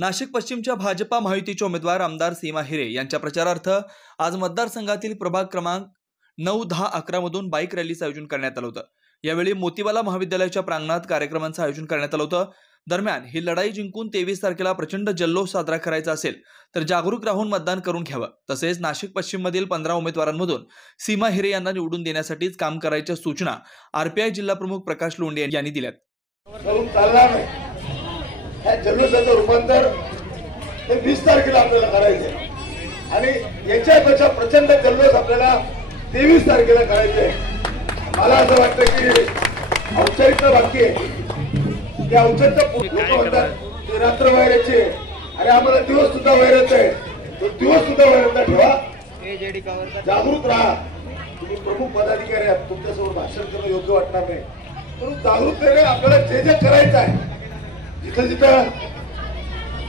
नाशिक पश्चिमच्या भाजपा महायुतीचे उमेदवार आमदार सीमा हिरे यांच्या प्रचारार्थ आज मतदारसंघातील प्रभाग क्रमांक 9, 10, 11 मधून बाईक रॅलीचं आयोजन करण्यात आलं होतं। यावेळी मोतीवाला महाविद्यालयाच्या प्रांगणात कार्यक्रमांचं आयोजन करण्यात आलं होतं। दरम्यान ही लढाई जिंकून 23 तारखेला प्रचंड जल्लोष साजरा करायचा असेल तर जागरूक राहून मतदान करून घ्यावं। तसेच नाशिक पश्चिम मधील 15 उमेदवारांमधून सीमा हिरे यांना निवडून देण्यासाठीच काम करायच्या सूचना आरपीआय जिल्हा प्रमुख प्रकाश लोंढे यांनी दिल्यात। जल्लोषाचं रूपांतर 20 तारखेला आपल्याला करायचंय आणि याच्यापेक्षा प्रचंड जल्लोष आपल्याला 23 तारखेला करायचंय। मला असं वाटतं की औचित्य बाकी आहे, त्या औचित्य लोक म्हणतात ते रात्र बाहेरचे आणि आम्हाला दिवस सुद्धा बाहेरच आहे, तो दिवस सुद्धा बाहेरचा ठेवा, जागरूक राहा। तुम्ही प्रमुख पदाधिकारी आहात, तुमच्यासमोर भाषण करणं योग्य वाटणार नाही, पण जागरूकतेने आपल्याला जे जे करायचं आहे, जिथं जिथं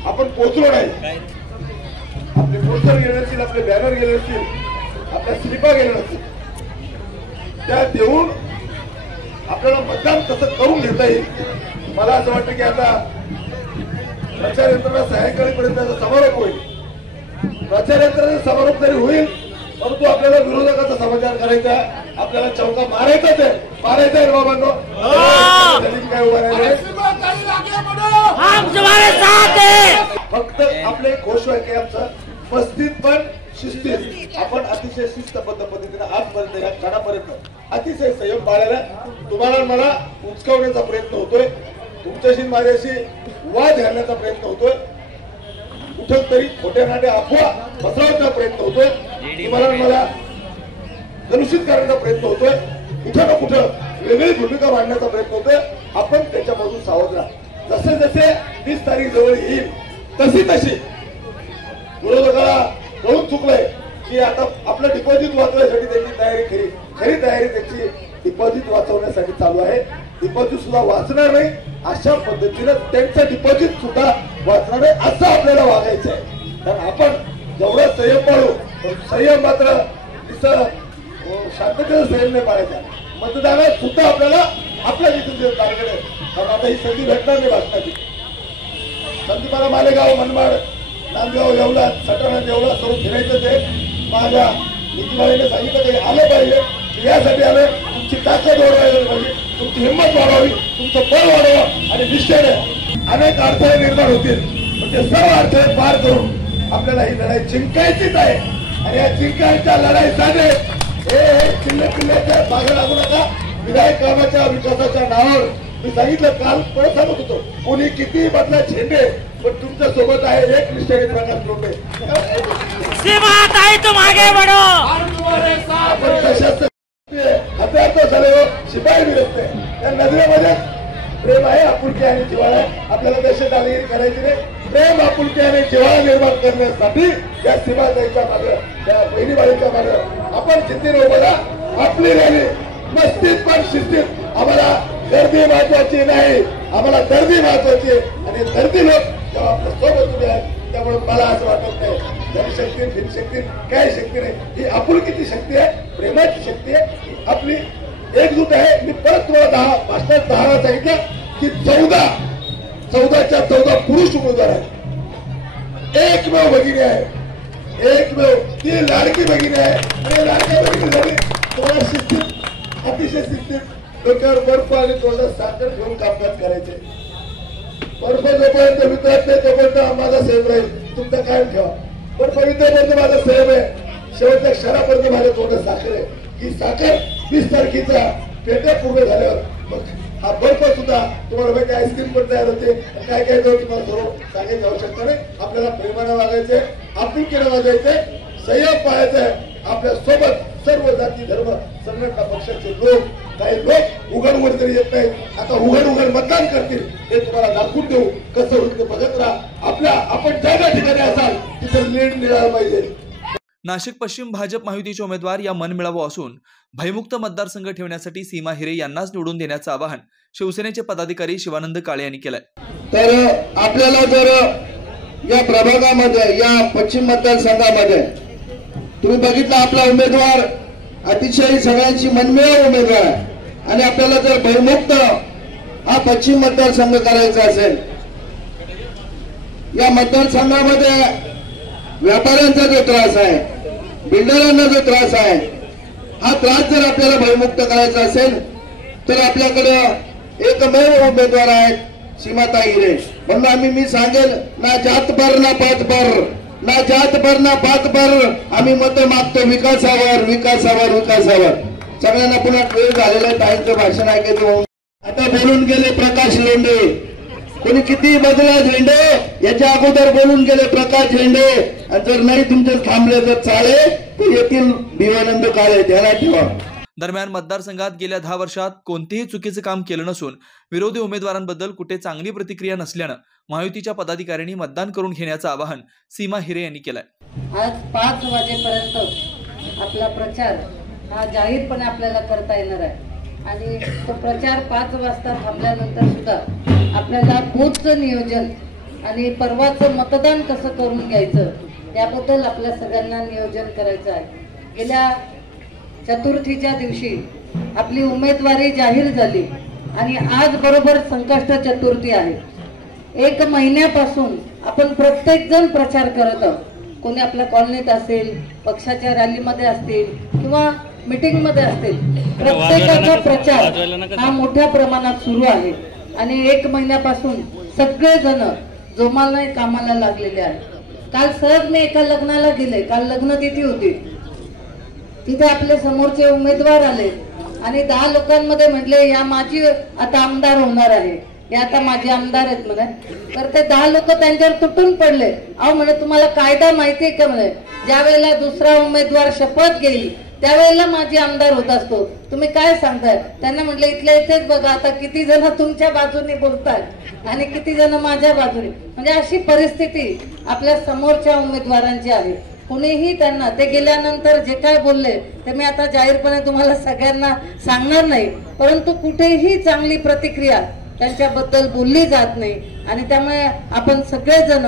आपण पोहोचलो नाही, आपले पोस्टर गेले असतील, आपले बॅनर गेले असतील, आपल्या स्लिपा गेल्या असतील, त्या देऊन आपल्याला मतदान कसं करून घेता येईल। मला असं वाटतं की आता प्रचार यंत्रणा सायंकाळीपर्यंत समारोप होईल। प्रचार यंत्रणेचा समारोप जरी होईल परंतु आपल्याला विरोधकाचा समाचार करायचा, आपल्याला चौका मारायचाच आहे, मारायचा आहे बाबांनो। काय उभा राहिले फक्त आपले घोष आहे आमचं पस्तीत पण शिस्तीत, आपण अतिशय शिस्तबद्ध पद्धतीने आजपर्यंत या क्षणापर्यंत अतिशय संयम पाळायला तुम्हाला मला उचकावण्याचा प्रयत्न होतोय, तुमच्याशी माझ्याशी वाद घालण्याचा प्रयत्न होतोय, कुठं तरी खोट्या नाट्या अफवा पसरवण्याचा प्रयत्न होतोय, तुम्हाला मला कलुषित करण्याचा प्रयत्न होतोय, कुठं ना कुठं वेगळी भूमिका मांडण्याचा प्रयत्न होतोय। आपण त्याच्यापासून सावध राहा। जसे जसे 20 तारीख जवळ येईल तशी तशी विरोधकाला कळून चुकलंय की आता आपलं डिपॉझिट वाचवण्यासाठी त्याची तयारी खरी तयारी त्याची डिपॉझिट वाचवण्यासाठी चालू आहे। डिपॉझिट सुद्धा वाचणार नाही, अशा पद्धतीने त्यांचं डिपॉझिट सुद्धा वाचणार नाही असं आपल्याला वागायचं आहे। कारण आपण जेवढा संयम पाळू, संयम मात्र शांततेचा संयम नाही पाळायचा। मतदानात सुद्धा आपल्याला आपल्या जिथून टार्गेट आहे, कारण आता ही संधी भेटणार नाही भाषणाची। संधी मला मालेगाव, मनमाड, नांदगाव, येवला, सटाणा, येवला सर्व फिरायचं आहे। माझ्या नीतीबाईने सांगितलं की आलं पाहिजे, यासाठी आलं तुमची ताकद वाढवायला पाहिजे, तुमची हिंमत वाढवावी, तुमचं बळ वाढवा आणि निश्चयाने अनेक अडथळे निर्माण होतील, पण ते सर्व अडथळे पार करून आपल्याला ही लढाई जिंकायचीच आहे। आणि या जिंकायच्या लढाईसाठी हे किल्ल्याच्या मागे लागू नका। विधायक कामाच्या विकासाच्या नावावर मी सांगितलं, काल परत सांगत होतो, कोणी किती बदला झेंडे पण तुमच्या सोबत आहे एक निष्ठेने प्रकाश लोंढे। आपण कशाच हत्यार तो झाले हो, शिपाई भी रखते हैं। त्या नजरेमध्ये प्रेम आहे, आपुलकी आणि जिव्हाळा आहे। आपल्याला देशदारगिरी करायची नाही, प्रेम, आपुलकी आणि जिव्हाळा निर्माण करण्यासाठी या सीमाताईच्या मागे, त्या बहिणीबाईच्या मागे आपण जिद्दीने उभं राहा। आपली रॅली मस्तीत पण शिस्तीत, आम्हाला गर्दी महत्वाची नाही, आम्हाला गर्दी महत्वाची आहे आणि गर्दी लोक जेव्हा आपल्या सोबत उभे आहेत, त्यामुळे मला असं वाटत नाही जनशक्ती फिरशक्ती काय शक्ती नाही, ही आपुलकीची शक्ती आहे, प्रेमाची शक्ती आहे, आपली एकजूट आहे। मी परत तुम्हाला भाषणात 10 सांगितलं की 14च्या 14 पुरुष उमेदवार आहेत, एकमेव भगिनी आहे, एकमेव ती लाडकी भगिनी आहे। आणि लाडक्या भगिनीसाठी तुम्हाला शिस्तीत, अतिशय शिस्तीत डोक्यावर बर्फ आणि तोंडात साखर घेऊन कामकाज करायचे। बर्फ जोपर्यंत वितरत नाही तोपर्यंत माझा संयम राहील, तुमचा कायम ठेवा। बर्फ वितरपर्यंत माझा संयम आहे, शेवटच्या क्षणापर्यंत माझ्या तोंडात साखर आहे। ही साखर 20 तारखेचा पेट्या पूर्ण झाल्यावर मग हा बर्फ सुद्धा तुम्हाला माहिती, आईस्क्रीम पण तयार होते। काय काय तुम्हाला सर्व सांगायची आवश्यकता नाही। आपल्याला प्रेमाने वागायचंय, आपुलकीने वागायचंय, संयम पाळायचंय। आपल्या सोबत सर्व जाती धर्म संघटना पक्षाचे लोक, काही लोक उघड उघड तरी येत नाही, आता उघड उघड मतदान करतील, हे तुम्हाला दाखवून देऊ कसं होईल ते बघत राहा। आपण ज्या ज्या ठिकाणी असाल तिथे लीड मिळालं पाहिजे। नाशिक पश्चिम भाजप महायुतीचे उमेदवार या मनमिळावं असून भयमुक्त मतदारसंघ ठेवण्यासाठी सीमा हिरे यांनाच निवडून देण्याचं आवाहन शिवसेनेचे पदाधिकारी शिवानंद काळे यांनी केलंय। तर आपल्याला जर या प्रभागामध्ये, या पश्चिम मतदारसंघामध्ये तुम्ही बघितलं, आपला उमेदवार अतिशय सगळ्यांची मनमिळावू उमेदवार आहे आणि आपल्याला जर भयमुक्त हा पश्चिम मतदारसंघ करायचा असेल या मतदारसंघामध्ये व्यापाऱ्यांचा जो त्रास आहे, बिल्डरांना जो त्रास आहे, हा त्रास जर आपल्याला भयमुक्त करायचा असेल तर आपल्याकडे एकमेव उमेदवार आहेत, सीमाताई हिरे. म्हणून मी सांगेल, ना जात पर ना पात पर, ना जात पर ना पात पर, आम्ही मत मागतो विकासावर विकासावर विकासावर. सगळ्यांना पुन्हा वेळ झालेला आहे, ताईंचं भाषण ऐकायचं. आता बोलून गेले प्रकाश लेंडे, कोणी किती बदला झेंडे, याच्या अगोदर बोलून गेले प्रकाश झेंडे. आणि जर नाही तुमचे थांबले तर चाळे तर येतील भिवानंद काळे, ध्यानात ठेवा. दरम्यान मतदारसंघात गेल्या 10 वर्षात कोणतेही चुकीचे काम केलं नसून विरोधी उमेदवारांबद्दल कुठे चांगली प्रतिक्रिया नसल्यानं महायुतीच्या पदाधिकाऱ्यांनी मतदान करून घेण्याचं आवाहन सीमा हिरे यांनी केलंय. आज 5 वाजेपर्यंत आपला प्रचार हा जाहीरपणे आपल्याला करता येणार आहे आणि तो प्रचार 5 वाजता थांबल्यानंतर सुद्धा आपल्याला बूथचं नियोजन आणि परवाचं मतदान कसं करून घ्यायचं याबद्दल आपल्या सगळ्यांना नियोजन करायचं आहे. गेल्या चतुर्थीच्या दिवशी आपली उमेदवारी जाहीर झाली आणि आज बरोबर संकष्ट चतुर्थी आहे. 1 महिन्यापासून आपण प्रत्येक जण प्रचार करत आहोत. कोणी आपल्या कॉलनीत असेल, पक्षाच्या रॅलीमध्ये असतील किंवा मीटिंग मध्ये असतील, प्रत्येकाचा प्रचार हा मोठ्या प्रमाणात सुरू आहे आणि 1 महिन्यापासून सगळेजण जोमाने कामाला लागलेले आहेत. काल सहज मी एका लग्नाला गेले, काल लग्नतिथी होती. तिथे आपले समोरचे उमेदवार आले आणि 10 लोकांमध्ये म्हटले या माझी आता आमदार होणार आहे, हे आता माझे आमदार आहेत म्हणे. तर ते 10 लोक त्यांच्यावर तुटून पडले. अहो म्हणे तुम्हाला कायदा माहिती आहे का म्हणे, ज्या वेळेला दुसरा उमेदवार शपथ घेईल त्यावेळेला माझी आमदार होत असतो, तुम्ही काय सांगताय. त्यांना म्हटलं इथल्या इथेच बघा आता किती जण तुमच्या बाजूने बोलतात आणि किती जण माझ्या बाजूने. म्हणजे अशी परिस्थिती आपल्या समोरच्या उमेदवारांची आहे. कोणीही त्यांना ते गेल्यानंतर जे काय बोलले ते मी आता जाहीरपणे तुम्हाला सगळ्यांना सांगणार नाही, परंतु कुठेही चांगली प्रतिक्रिया त्यांच्याबद्दल बोलली जात नाही. आणि त्यामुळे आपण सगळेजण,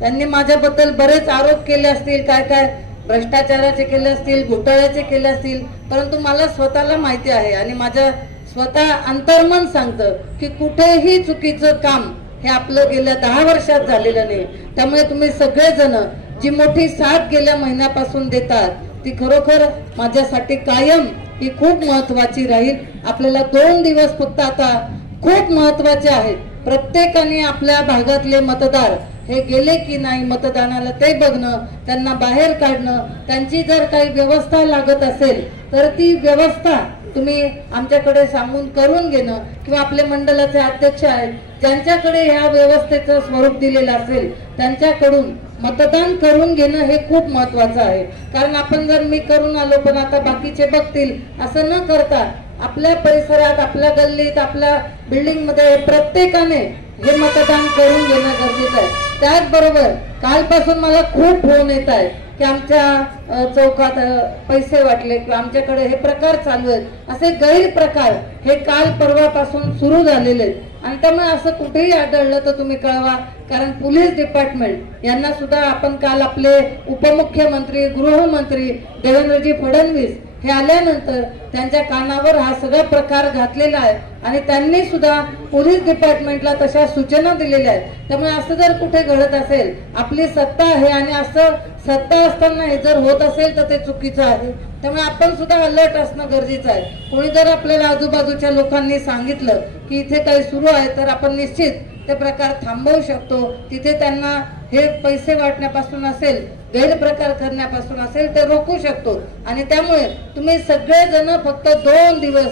त्यांनी माझ्याबद्दल बरेच आरोप केले असतील, काय काय भ्रष्टाचाराचे केले असतील, घोटाळ्याचे केले असतील, परंतु मला स्वतःला माहिती आहे आणि माझं स्वतः अंतर्मन सांगतं की कुठेही चुकीचं काम हे आपलं गेल्या 10 वर्षात झालेलं नाही. त्यामुळे तुम्ही सगळेजण जी मोठी साथ गेल्या महिन्यापासून देतात ती खरोखर माझ्यासाठी कायम ही खूप महत्वाची राहील. आपल्याला 2 दिवस फक्त आता खूप महत्वाचे आहेत. प्रत्येकाने आपल्या भागातले मतदार हे गेले की नाही मतदानाला ते बघणं, त्यांना बाहेर काढणं, त्यांची जर काही व्यवस्था लागत असेल तर ती व्यवस्था तुम्ही आमच्याकडे सांगून करून घेणं किंवा आपले मंडळाचे अध्यक्ष आहेत ज्यांच्याकडे ह्या व्यवस्थेचं स्वरूप दिलेलं असेल त्यांच्याकडून मतदान करून घेणं हे खूप महत्वाचं आहे. कारण आपण जर मी करून आलो पण आता बाकीचे बघतील असं न करता आपल्या परिसरात, आपल्या गल्लीत, आपल्या बिल्डिंग मध्ये प्रत्येकाने हे मतदान करून घेणं गरजेचं आहे. त्याचबरोबर कालपासून मला खूप फोन येत आहेत की आमच्या चौकात पैसे वाटले किंवा आमच्याकडे हे प्रकार चालू आहेत. असे गैरप्रकार हे काल परवापासून सुरू झालेले आहेत आणि त्यामुळे असं कुठेही आढळलं तर तुम्ही कळवा. कारण पोलीस डिपार्टमेंट यांना सुद्धा आपण काल आपले उपमुख्यमंत्री, गृहमंत्री देवेंद्रजी फडणवीस हे आल्यानंतर त्यांच्या कानावर हा सगळा प्रकार घातलेला आहे आणि त्यांनी सुद्धा पोलीस डिपार्टमेंटला तशा सूचना दिलेल्या आहेत. त्यामुळे असं जर कुठे घडत असेल, आपली सत्ता आहे आणि असं सत्ता असताना हे जर होत असेल तर ते चुकीचं आहे. त्यामुळे आपण सुद्धा अलर्ट असणं गरजेचं आहे. कोणी जर आपल्याला आजूबाजूच्या लोकांनी सांगितलं की इथे काही सुरू आहे तर आपण निश्चित ते प्रकार थांबवू शकतो. तिथे त्यांना हे पैसे वाटण्यापासून असेल, गैरप्रकार करण्यापासून असेल ते रोखू शकतो. आणि त्यामुळे तुम्ही सगळेजण फक्त 2 दिवस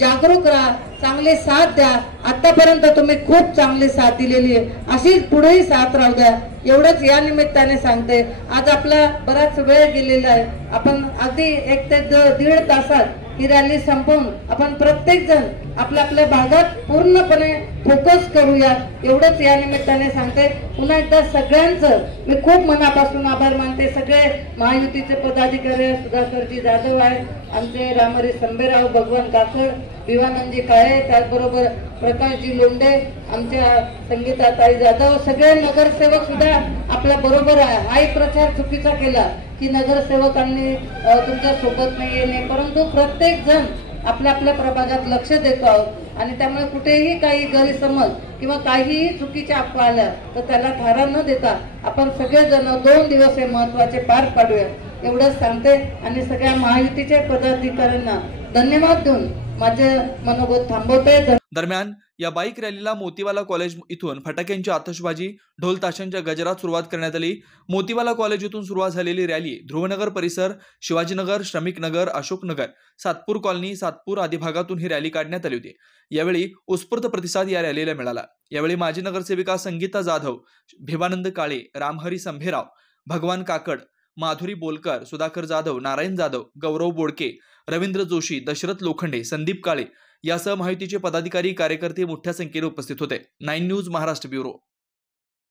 जागरूक राहा, चांगली साथ द्या. आतापर्यंत तुम्ही खूप चांगली साथ दिलेली आहे, अशीच पुढेही साथ राहू द्या एवढंच या निमित्ताने सांगते. आज आपला बराच वेळ गेलेला आहे. आपण अगदी 1 ते 1.5 तासात ही रॅली संपवून आपण प्रत्येक जण आपल्या आपल्या भागात पूर्णपणे फोकस करूया एवढंच या निमित्ताने सांगते. पुन्हा एकदा सगळ्यांचं मी खूप मनापासून आभार मानते. सगळे महायुतीचे पदाधिकारी, सुधाकरजी जाधव आहे, आमचे रामहरी संभेराव, भगवान काकड, विवानंदजी काळे, त्याचबरोबर प्रकाशजी लोंढे, आमच्या संगीताताई जाधव, सगळे नगरसेवक सुद्धा आपल्या बरोबर आहे. हाही प्रचार चुकीचा केला की नगरसेवकांनी तुमच्या सोबत नाही येणे, परंतु प्रत्येक जण आपल्या आपल्या प्रभागात लक्ष देतो आहोत आणि त्यामुळे कुठेही काही गैरसमज किंवा काहीही चुकीच्या अफवा आल्या तर त्याला थारा न देता आपण सगळेजण 2 दिवस हे महत्वाचे पार पाडूया एवढंच सांगते आणि सगळ्या महायुतीच्या पदाधिकाऱ्यांना धन्यवाद देऊन माझे मनोगत थांबवते. दरम्यान या बाईक रॅलीला मोतीवाला कॉलेज इथून फटाक्यांची आतषबाजी, ढोल ताशांच्या गजरात सुरुवात करण्यात आली. मोतीवाला कॉलेज इथून सुरुवात झालेली रॅली ध्रुवनगर परिसर, शिवाजीनगर, श्रमिकनगर, अशोकनगर, सातपूर कॉलनी, सातपूर आदी भागातून ही रॅली काढण्यात आली होती. यावेळी उत्स्फूर्त प्रतिसाद या रॅलीला मिळाला. यावेळी माजी नगरसेविका संगीता जाधव, भिवानंद काळे, रामहरी संभेराव, भगवान काकड, माधुरी बोलकर, सुधाकर जाधव, नारायण जाधव, गौरव बोडके, रवींद्र जोशी, दशरथ लोखंडे, संदीप काळे यासह माहितीचे पदाधिकारी कार्यकर्ते मोठ्या संख्येने उपस्थित होते. 9 न्यूज महाराष्ट्र ब्युरो.